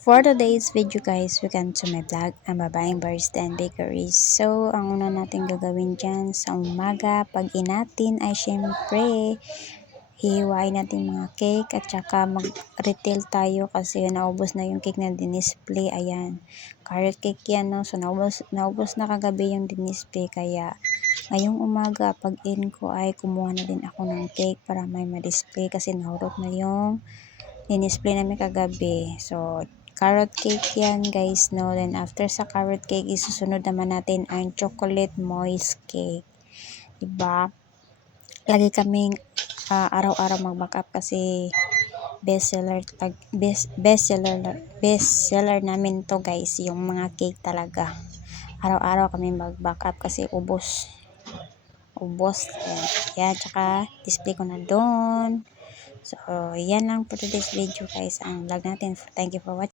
For today's video guys, welcome to my vlog. Ang babaeng barista and bakeries. So, ang una natin gagawin dyan sa umaga, pag-in natin ay syempre, hihiwain natin mga cake at saka mag-retail tayo kasi naubos na yung cake na dinisplay. Ayan, carrot cake yan, no? So, naubos na kagabi yung dinisplay kaya ngayong umaga, pag-in ko ay kumuha na din ako ng cake para may ma-display kasi nahurot na yung dinisplay namin kagabi. So, carrot cake yan guys, no? Then after sa carrot cake, isusunod naman natin ang chocolate moist cake. Diba? Lagi kaming araw-araw mag-back up kasi bestseller namin to guys, yung mga cake talaga. Araw-araw kami mag-back up kasi ubos. Yan, tsaka display ko na doon. So, yan lang for today's video guys, ang vlog natin. Thank you for watching.